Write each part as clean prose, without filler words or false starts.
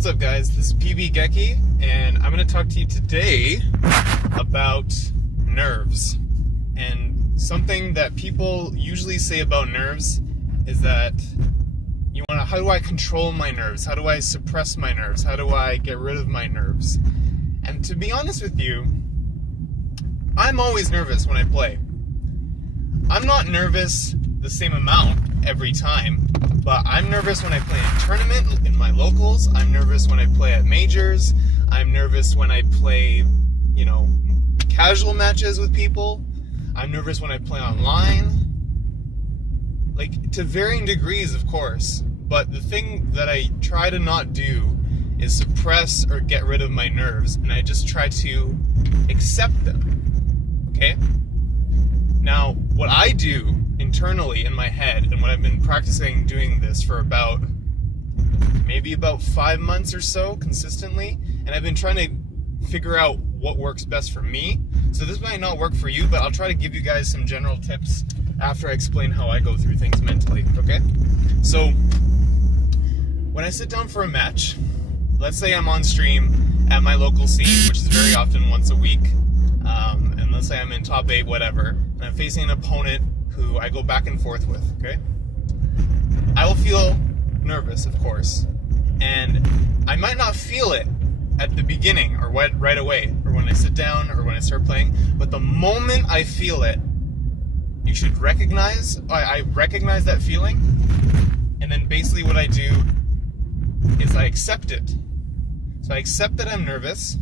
What's up, guys? This is PB Geki, and I'm going to talk to you today about nerves. And something that people usually say about nerves is that how do I control my nerves? How do I suppress my nerves? How do I get rid of my nerves? And to be honest with you, I'm always nervous when I play. I'm not nervous the same amount every time, but I'm nervous when I play in a tournament, in my locals. I'm nervous when I play at majors. I'm nervous when I play, casual matches with people. I'm nervous when I play online. Like, to varying degrees, of course. But the thing that I try to not do is suppress or get rid of my nerves, and I just try to accept them. Okay? Now, what I do internally in my head, and what I've been practicing doing this for maybe about 5 months or so consistently, and I've been trying to figure out what works best for me. So this might not work for you, but I'll try to give you guys some general tips after I explain how I go through things mentally, okay? So, when I sit down for a match, let's say I'm on stream at my local scene, which is very often once a week, and let's say I'm in top 8, whatever, and I'm facing an opponent who I go back and forth with, okay? I will feel nervous, of course, and I might not feel it at the beginning or right away, or when I sit down or when I start playing, but the moment I feel it, you should recognize, I recognize that feeling, and then basically what I do is I accept it. So I accept that I'm nervous,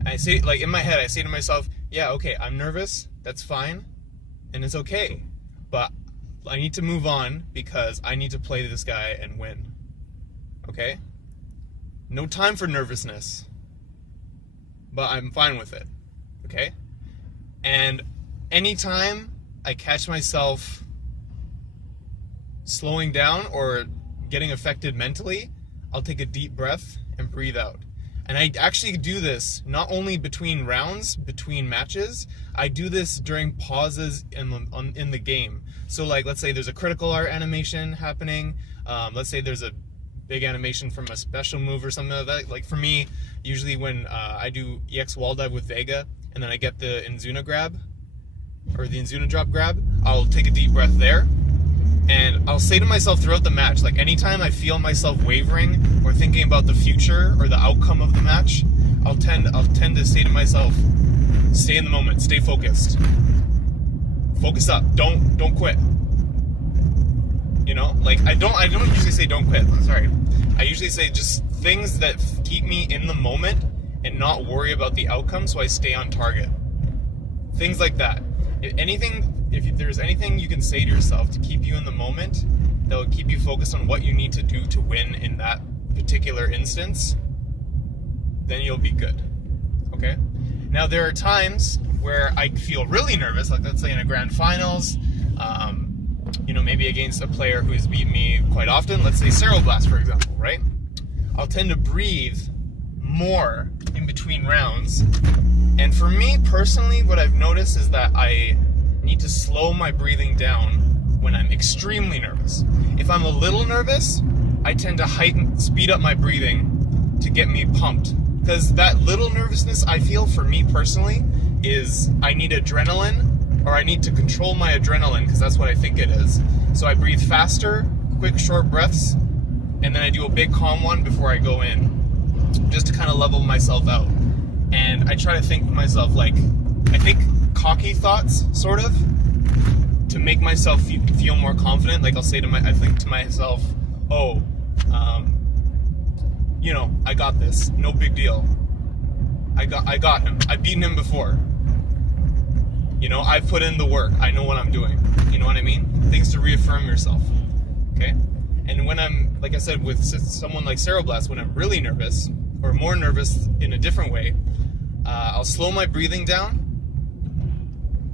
and I say, like in my head, I say to myself, yeah, okay, I'm nervous, that's fine, and it's okay, but I need to move on because I need to play this guy and win, okay? No time for nervousness, but I'm fine with it, okay? And anytime I catch myself slowing down or getting affected mentally, I'll take a deep breath and breathe out. And I actually do this not only between rounds, between matches, I do this during pauses in the game. So like, let's say there's a critical art animation happening, let's say there's a big animation from a special move or something like that. Like for me, usually when I do EX wall dive with Vega, and then I get the Inzuna grab, or the Inzuna drop grab, I'll take a deep breath there, and I'll say to myself throughout the match, like anytime I feel myself wavering or thinking about the future or the outcome of the match, I'll tend to say to myself, stay in the moment, stay focused, focus up, don't quit. Like I don't usually say don't quit. I'm sorry. I usually say just things that keep me in the moment and not worry about the outcome, so I stay on target. Things like that. If there's anything you can say to yourself to keep you in the moment, that will keep you focused on what you need to do to win in that particular instance, then you'll be good. Okay? Now there are times where I feel really nervous, like let's say in a grand finals, maybe against a player who has beat me quite often, let's say Blast, for example, right? I'll tend to breathe more in between rounds. And for me personally, what I've noticed is that I need to slow my breathing down when I'm extremely nervous. If I'm a little nervous, I tend to speed up my breathing to get me pumped. Because that little nervousness I feel, for me personally, is I need adrenaline, or I need to control my adrenaline, because that's what I think it is. So I breathe faster, quick short breaths, and then I do a big calm one before I go in, just to kind of level myself out. And I try to think to myself, I think cocky thoughts, sort of, to make myself feel more confident. Like I think to myself, I got this, no big deal. I got him. I've beaten him before. I've put in the work. I know what I'm doing. You know what I mean? Things to reaffirm yourself. Okay? And when I'm, like I said, with someone like Blast, when I'm really nervous, or more nervous in a different way, I'll slow my breathing down.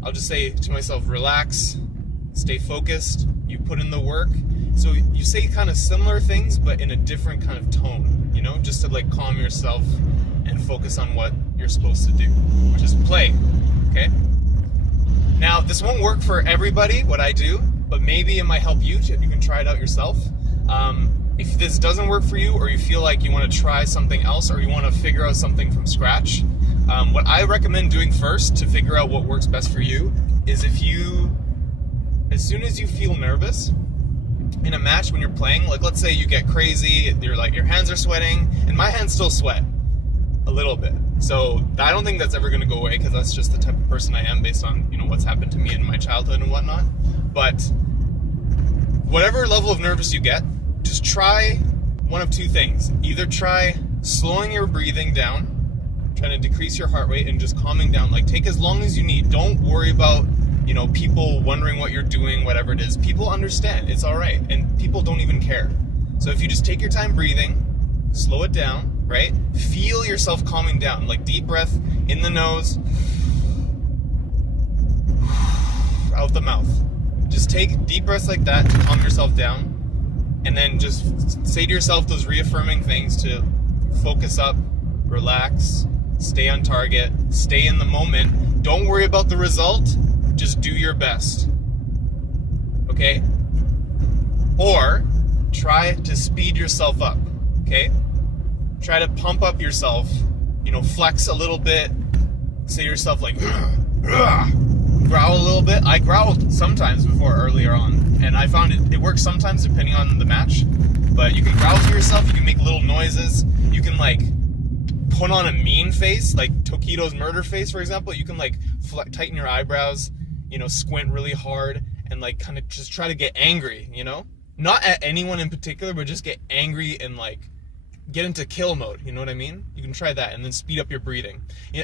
I'll just say to myself, relax, stay focused, you put in the work. So you say kind of similar things, but in a different kind of tone, just to calm yourself and focus on what you're supposed to do, which is play, okay? Now, this won't work for everybody, what I do, but maybe it might help you if you can try it out yourself. if this doesn't work for you, or you feel like you want to try something else, or you want to figure out something from scratch, what I recommend doing first to figure out what works best for you is as soon as you feel nervous in a match when you're playing, like let's say you get crazy, your hands are sweating, and my hands still sweat a little bit. So I don't think that's ever going to go away, because that's just the type of person I am based on what's happened to me in my childhood and whatnot. But whatever level of nervous you get, just try one of two things. Either try slowing your breathing down, trying to decrease your heart rate and just calming down. Like, take as long as you need. Don't worry about people wondering what you're doing, whatever it is. People understand. It's all right. And people don't even care. So if you just take your time breathing, slow it down, right? Feel yourself calming down. Like, deep breath in the nose, out the mouth. Just take deep breaths like that to calm yourself down. And then just say to yourself those reaffirming things to focus up, relax, stay on target, stay in the moment. Don't worry about the result. Just do your best. Okay? Or try to speed yourself up. Okay? Try to pump up yourself. Flex a little bit. Say to yourself like, growl a little bit. I growled sometimes before earlier on, and I found it works sometimes depending on the match. But you can growl to yourself. You can make little noises. You can put on a mean face, like Tokido's murder face, for example. You can tighten your eyebrows, squint really hard, and kind of just try to get angry, not at anyone in particular, but just get angry and get into kill mode, you know what I mean? You can try that and then speed up your breathing.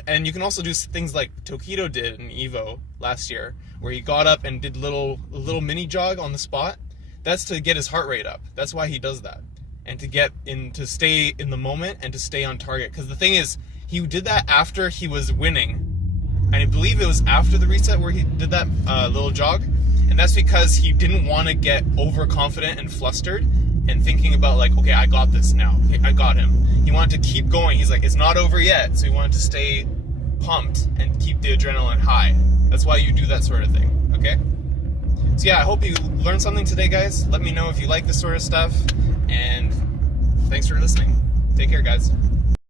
And you can also do things like Tokido did in Evo last year, where he got up and did a little mini jog on the spot. That's to get his heart rate up. That's why he does that. And to stay in the moment and to stay on target. Because the thing is, he did that after he was winning. And I believe it was after the reset where he did that little jog. And that's because he didn't want to get overconfident and flustered and thinking about okay, I got this now. Okay, I got him. He wanted to keep going. He's like, it's not over yet. So he wanted to stay pumped and keep the adrenaline high. That's why you do that sort of thing, okay? So yeah, I hope you learned something today, guys. Let me know if you like this sort of stuff. And thanks for listening. Take care, guys.